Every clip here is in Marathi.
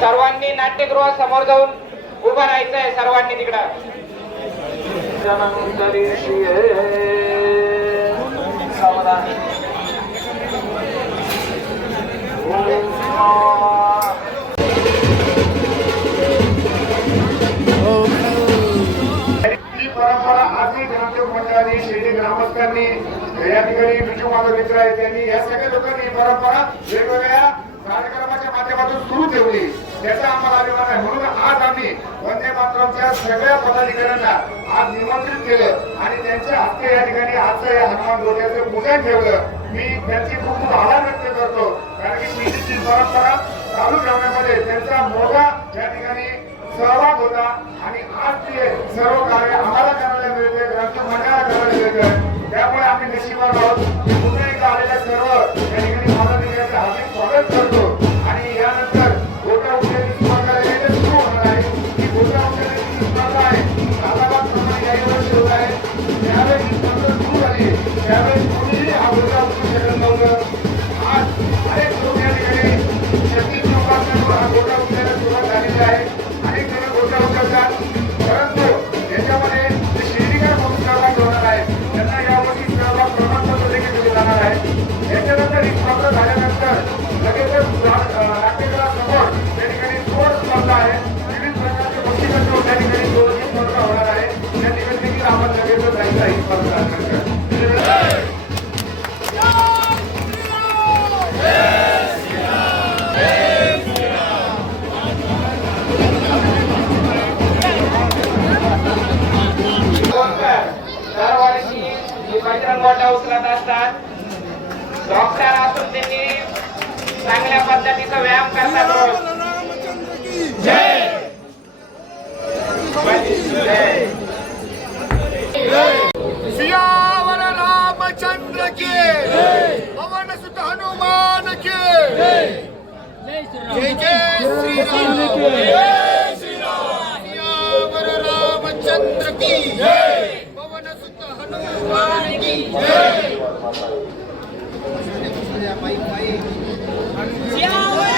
सर्वांनी नाट्यगृह समोर जाऊन उभं राहायचंय सर्वांनी तिकडं. ही परंपरा आजही ग्रामसेवक मंडळाने शिर्डी ग्रामस्थांनी या ठिकाणी विजू माझा मित्र आहे त्यांनी या सगळ्या लोकांनी ही परंपरा वेगवेगळ्या कार्यक्रमाच्या माध्यमातून सुरू ठेवली. त्याचा आम्हाला अभिमान आहे. म्हणून आज आम्ही वंदे मातरमच्या सगळ्या पदाधिकाऱ्यांना आज निमंत्रित केलं आणि त्यांच्या हस्ते या ठिकाणी आजचं या हनुमान डोक्याचं पूजन ठेवलं. मी त्याची खूप खूप आभार व्यक्त करतो. कारण की ती परंपरा चालू ठेवण्यामध्ये त्यांचा मोठा या ठिकाणी सहभाग होता आणि आज ते सर्व कार्य आम्हाला करायला मिळते ग्रंथ मंडळाला करायला मिळते त्यामुळे आम्ही नशिबान आहोत. पुन्हा एकदा आलेल्या सर्व या ठिकाणी पदाधिकाऱ्यांचं हार्दिक स्वागत करतो. आणि यानंतर गोटा उचलण्याची स्पर्धा लगेचच सुरू होणार आहे. ही गोटा उचलण्याची स्पर्धा आहे. साधारणप्रमाणे याही वर्ष होत आहे. त्यावेळेस स्पर्धा सुरू झाली. त्यावेळेस कोणीही हा गोटा बजरंग गोटा उचलत असतात. डॉक्टर असून त्यांनी चांगल्या पद्धतीचा व्यायाम करतात जय सियावर रामचंद्र के पवन सुत हनुमान के। जय जय श्री राम। जय श्री राम। हनुमान की रामचंद्र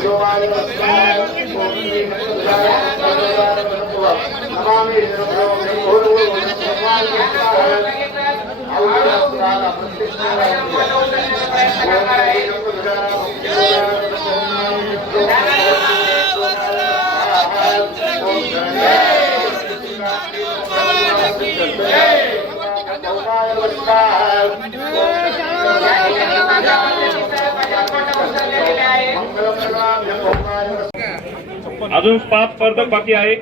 السلام علیکم अजून पाच स्पर्धक बाकी आहे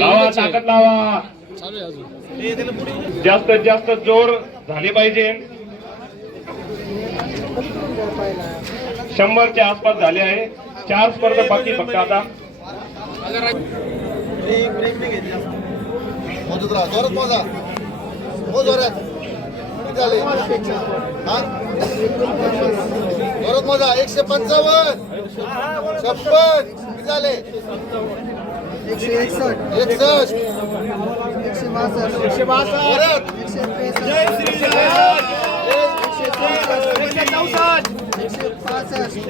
लावा ताकद लावा. जास्तीत जास्त जोर झाले पाहिजे. शंभरच्या आसपास झाले आहे. चार स्पर्धक बाकी फक्त आता. जोरात एकशे पंचावन्न छप्पन किती झाले एकशे एकसष्ट एकसष्ट एकशे बासष्ट एकशे बासष्ट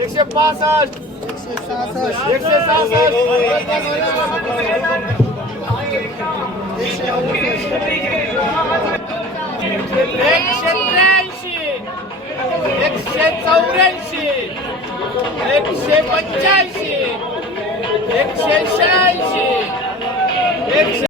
एकशे पासष्ट एकशे एकशे एकशे एकशे एकशे त्र्याऐंशी एकशे चौऱ्याऐंशी एकशे पंच्याऐंशी एकशे शहाऐंशी एकशे